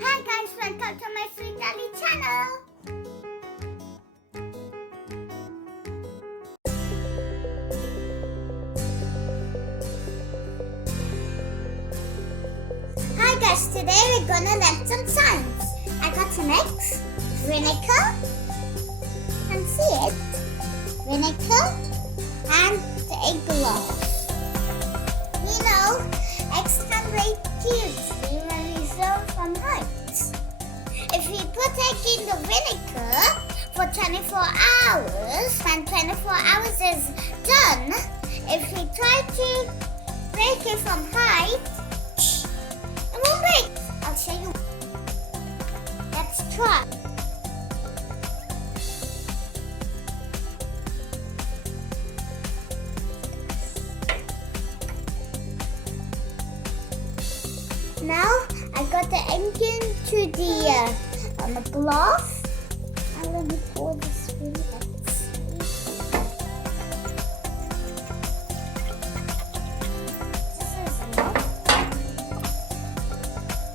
Hi guys, welcome to my Srithalli channel. Hi guys, today we're gonna learn some science. I got some eggs, vinegar, can see it, vinegar and the egg glass. You know, eggs can break hugely when we serve from heights. If we put egg in the vinegar for 24 hours, when 24 hours is done, if we try to break it from height, it won't break. I'll show you. Let's try. Now I got the egg into the glass. And let me pour this in. Let's see. This is enough.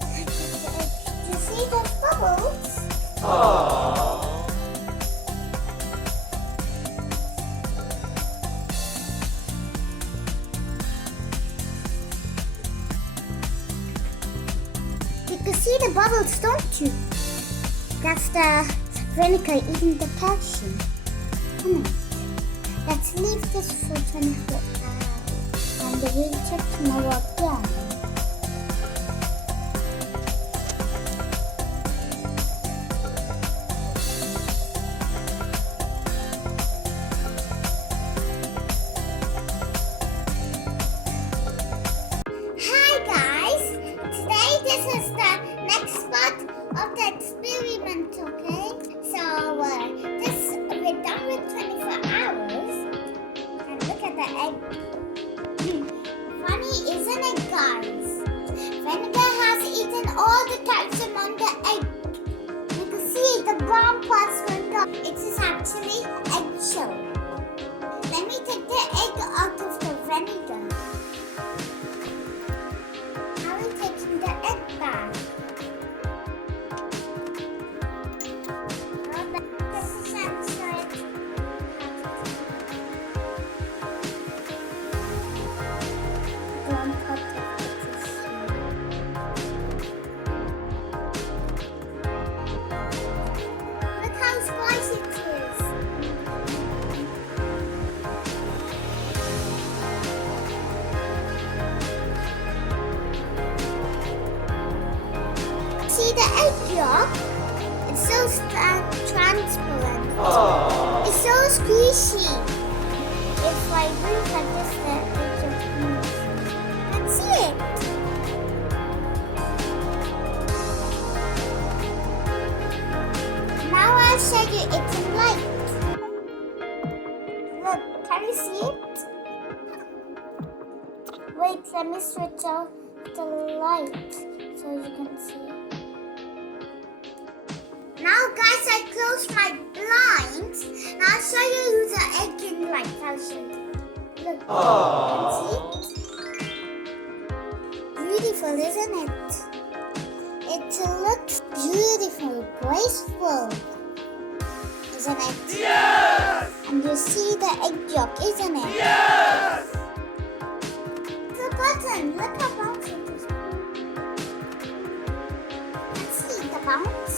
I got the egg. Do you see the bubbles? Aww. You can see the bubbles, don't you? That's the vinegar eating the calcium. Come on. Let's leave this for 24 hours. And we'll check tomorrow again. Hi guys! Today this is the next part of the experiment, okay? So we're done with 24 hours. And look at the egg. Funny, isn't it, guys? Vinegar has eaten all the calcium on the egg. You can see the brown parts went up. It is actually eggshell. Let me take the egg out of the vinegar. Now we're taking the egg back. Look how spicy it is. See the egg yolk? It's so transparent. Aww. It's so squishy. If I move like this, the egg yolk moves. Let's see it. Now I'll show you it's in light. Look, can you see it? Wait, let me switch off the light so you can see. Now guys, I closed my blinds. Now I'll show you the egg in light. I'll show you. Look, Aww. see it? Beautiful, isn't it? It looks beautiful, graceful, isn't it? Yes! And you see the egg yolk, isn't it? Yes! The button, look how bouncy it is. Let's see the bounce.